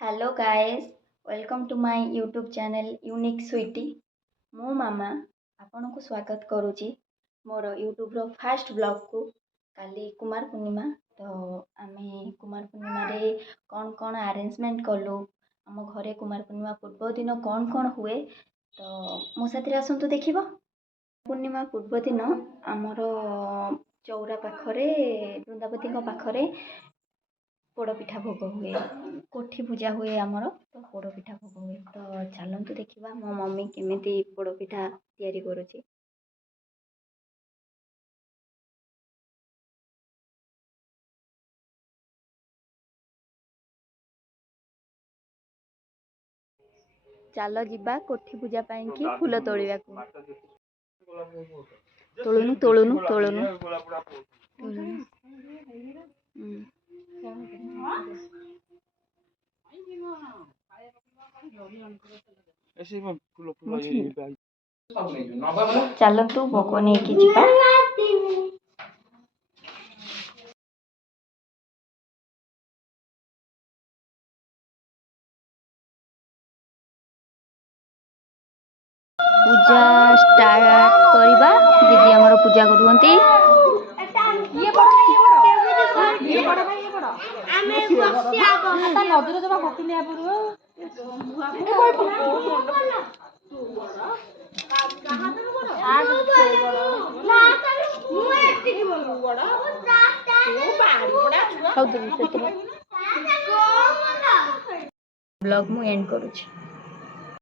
Hello guys, welcome to my YouTube channel unique sweety. मो मामा आपन को स्वागत करुच्ची मोर यूट्यूब रो फास्ट ब्लॉग को। काली कुमार पूर्णिमा तो आमे कुमार पूर्णिमा रे कौन कौन अरेंजमेंट कलु आम घरे कुमार पूर्णिमा पूर्व दिन कौन कौन हुए तो मो साथी आसतु देखिबा। पूर्णिमा पूर्व दिन आमर चौरा पाखरे वृंदावती पाखरे पोड़पिठा भोग हुए, कोठी पूजा हुए आमर तो पोड़पिठा भोग हुए। तो चलतु देखा मो मम्मी केमिति पोड़पिठा तैयारी करुच्ची। चलो जीवा कोठी पूजा पाई कि फूल तोलिया को। तोलुनु तोलुनु तोलुनु चलतु भोग नहीं कि जीवा। पूजा स्टार्ट करवा। दीदी आमर पूजा करुँती। ब्लॉग मु एंड करुच्ची।